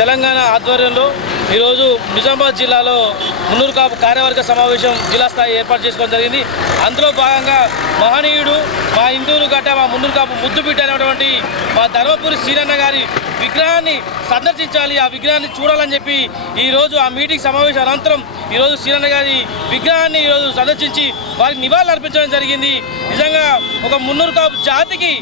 తెలంగాణ ఆధ్వర్యంలో ఈరోజు నిజామాబాద్ జిల్లాలో మున్నూరు కాపు కార్యవర్గ సమావేశం జిల్లా స్థాయి ఏర్పాటు చేసుకోవడం జరిగింది. అందులో భాగంగా మహనీయుడు మా హిందువులు గట్ట మా మున్నూరు కాపు ముద్దుబిడ్డ అయినటువంటి మా ధర్మపురి శ్రీరన్న గారి విగ్రహాన్ని సందర్శించాలి, ఆ విగ్రహాన్ని చూడాలని చెప్పి ఈరోజు ఆ మీటింగ్ సమావేశం అనంతరం ఈరోజు శ్రీరన్న గారి విగ్రహాన్ని ఈరోజు సందర్శించి వారికి నివాళులు అర్పించడం జరిగింది. నిజంగా ఒక మున్నూరు కాపు జాతికి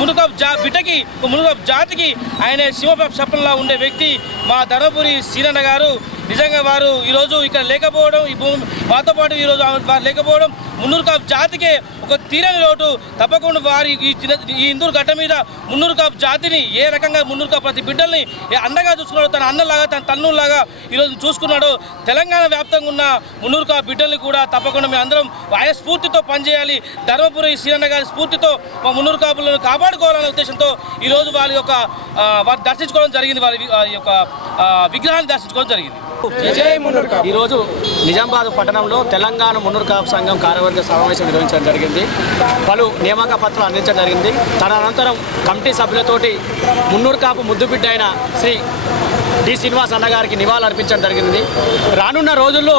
మునుకాపు బిడ్డకి మునుకాపు జాతికి ఆయన శివశపంలా ఉండే వ్యక్తి మా ధర్మపురి శ్రీరన్న గారు. నిజంగా వారు ఈరోజు ఇక్కడ లేకపోవడం, ఈ భూమి మాతో పాటు ఈరోజు వారు లేకపోవడం మున్నూరు కాపు జాతికే ఒక తీరని లోటు. తప్పకుండా వారి ఈ హిందూ గడ్డ మీద మున్నూరు కాపు జాతిని ఏ రకంగా మున్నూరు కాపు ప్రతి బిడ్డల్ని అండగా చూసుకున్నాడు, తన అన్నలాగా తన తన్నులాగా ఈరోజు చూసుకున్నాడు. తెలంగాణ వ్యాప్తంగా ఉన్న మున్నూరు కాపు బిడ్డల్ని కూడా తప్పకుండా మేము అందరం ఆయన స్ఫూర్తితో పనిచేయాలి, ధర్మపురి శ్రీరన్న గారి స్ఫూర్తితో మా మున్నూరు కాపులను కాపాడుకోవాలనే ఉద్దేశంతో ఈరోజు వారి దర్శించుకోవడం జరిగింది, వారి యొక్క విగ్రహాన్ని దర్శించుకోవడం జరిగింది. ఈరోజు నిజామాబాద్ పట్టణంలో తెలంగాణ మున్నూరు కాపు సంఘం కార్యవర్గ సమావేశం నిర్వహించడం జరిగింది. పలు నియామక పత్రాలు అందించడం జరిగింది. తదనంతరం కమిటీ సభ్యులతోటి మున్నూరు కాపు ముద్దుబిడ్డ అయిన శ్రీ డి శ్రీనివాస్ అన్నగారికి నివాళులు అర్పించడం జరిగింది. రానున్న రోజుల్లో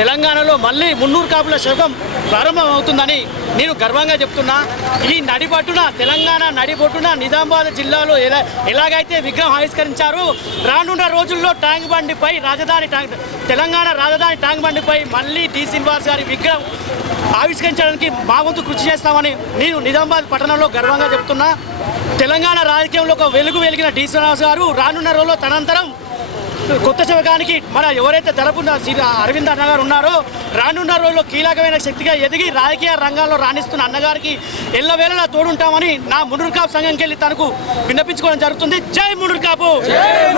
తెలంగాణలో మళ్ళీ మున్నూరు కాపుల శకం ప్రారంభమవుతుందని నేను గర్వంగా చెప్తున్నా. ఈ నడిబొట్టున తెలంగాణ నడిబొట్టున నిజామాబాద్ జిల్లాలో ఎలాగైతే విగ్రహం ఆవిష్కరించారో రానున్న రోజుల్లో ట్యాంక్ బండిపై తెలంగాణ రాజధాని ట్యాంక్ బండిపై మళ్ళీ డి శ్రీనివాస్ గారి విగ్రహం ఆవిష్కరించడానికి మా వంతు కృషి చేస్తామని నేను నిజామాబాద్ పట్టణంలో గర్వంగా చెప్తున్నా. తెలంగాణ రాజకీయంలో ఒక వెలిగిన డి శ్రీనివాస్ గారు రానున్న రోజుల్లో తనంతరం కొత్త శివగానికి మన ఎవరైతే ధరపున్న అరవింద్ అన్నగారు ఉన్నారో రానున్న రోజుల్లో కీలకమైన శక్తిగా ఎదిగి రాజకీయ రంగాల్లో రాణిస్తున్న అన్నగారికి ఎల్లవేళలా తోడుంటామని నా మున్నూరు కాపు సంఘంకి వెళ్ళి తనకు విన్నపించుకోవడం జరుగుతుంది. జై మున్నూరు కాపు.